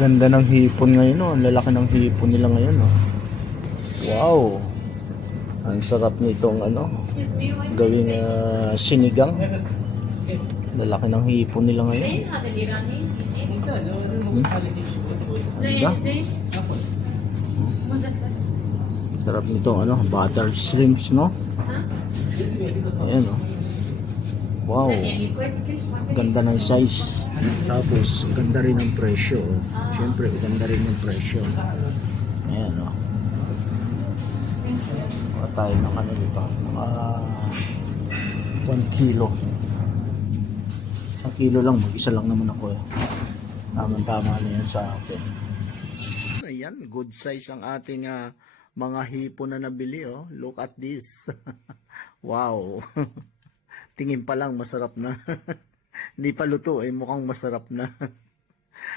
Ganda ng hipon ngayon, oh. Ang lalaki ng hipon nila ngayon, oh. Wow. Ang sarap nitong gawing sinigang. Lalaki ng hipon nila ngayon. Ganda. Sarap nitong buttered shrimps, no? Ayan, oh. Wow. Ganda ng size. Tapos, ganda rin ng presyo, oh. Siyempre, ganda rin yung presyo. Ayan, oh. Maka tayo ng dito. Mga 1 kilo. 1 kilo lang. Mag-isa lang naman ako, eh. Tama-tama na yan sa akin. Ayan, good size ang ating mga hipon na nabili, oh. Look at this. Wow. Tingin pa lang masarap na. Hindi pa luto, eh, mukhang masarap na.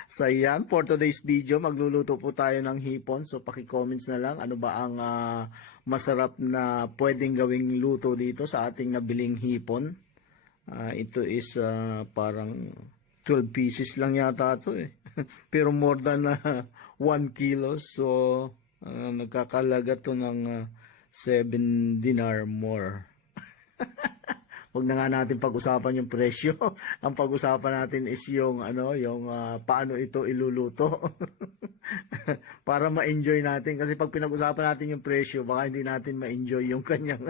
So yan, for today's video, magluluto po tayo ng hipon. So paki-comments na lang ano ba ang masarap na pwedeng gawing luto dito sa ating nabiling hipon. Ito is parang 12 pieces lang yata ito, eh. Pero more than 1 kilo. So nagkakalaga to ng 7 dinar more. Huwag na nga natin pag-usapan yung presyo. Ang pag-usapan natin is yung paano ito iluluto. Para ma-enjoy natin, kasi pag pinag-usapan natin yung presyo, baka hindi natin ma-enjoy yung kanyang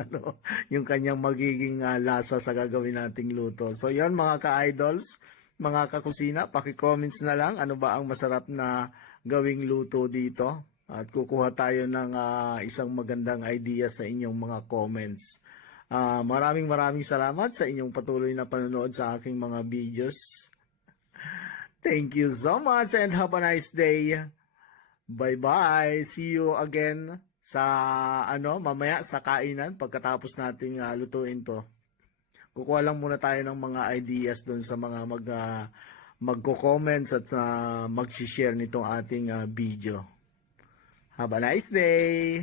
yung kanyang magiging lasa sa gagawin nating luto. So 'yon mga ka-idols, mga kakusina, paki-comments na lang ano ba ang masarap na gawing luto dito, at kukuha tayo ng isang magandang idea sa inyong mga comments. Maraming salamat sa inyong patuloy na panonood sa aking mga videos. Thank you so much and have a nice day. Bye-bye. See you again sa mamaya sa kainan pagkatapos nating lutuin to. Kukuha lang muna tayo ng mga ideas doon sa mga magko-comments at mag-share nitong ating video. Have a nice day.